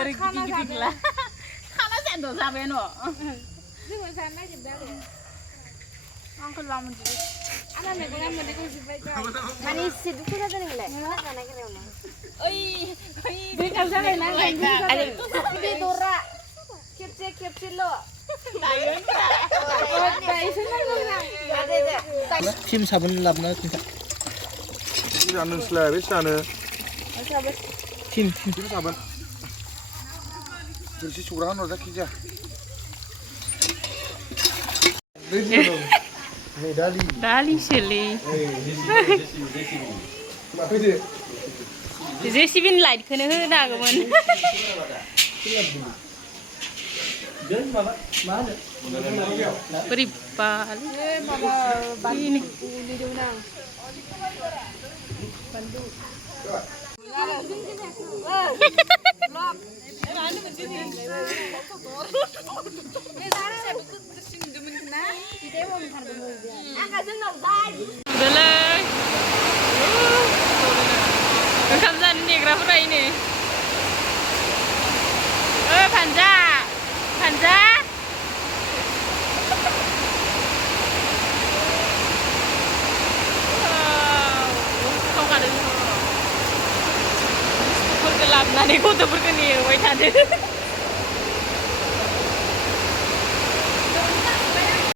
ओरै गिदिं गिदिंला खाना जानो जाबाय न' जोङो जानो नागिरदों आरो आंखौ लामोन जुदि आंना मेगना मोदैखौ जोब्बाय माने एसे दुखु जादों नोंलाय जानो नागिरनायावनो ओइ दै गाब जाबायना आरे बेदरा खेबसेल' Tim sabun labna kita. Ini anu selawis sana. Tim. Ini saban. Bersih curahan udah kija. Medali. Dali sili. जेसिबिन लाइटखौनो होनो हागौमोन बोरैबा बानलु उलिदोंमोन आं udah ओंखाम जानो नेग्राफोरा इनो फानजा फानजा लाबोनानै गथ'फोरखौ नेबाय थादो